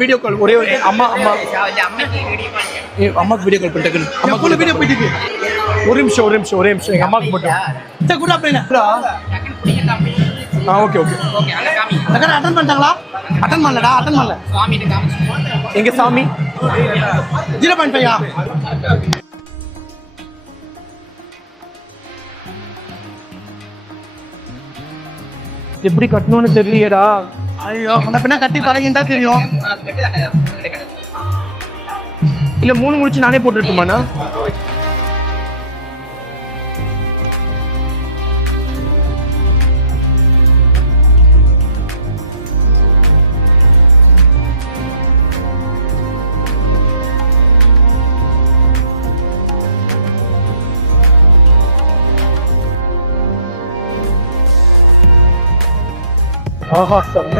Video call ஒரே அம்மாக்கு video call பண்ணிட்டு அம்மா வீடியோ போயிட்டு ஒரு நிமிஷம் எங்க அம்மாக்கு மட்டும் கூட அப்படின்னா ஓகே அட்டன் பண்ணிட்டாங்களா? அட்டன் பண்ணல எங்க சாமி 0.5 எப்படி கட்டணும்னு தெரியலையேடா. ஐயோ பின்ன கட்டி பழகின்னு தெரியும். இல்ல 3 முடிச்சு நானே போட்டுட்டுமாண்ணா? ஆஹா செம்ம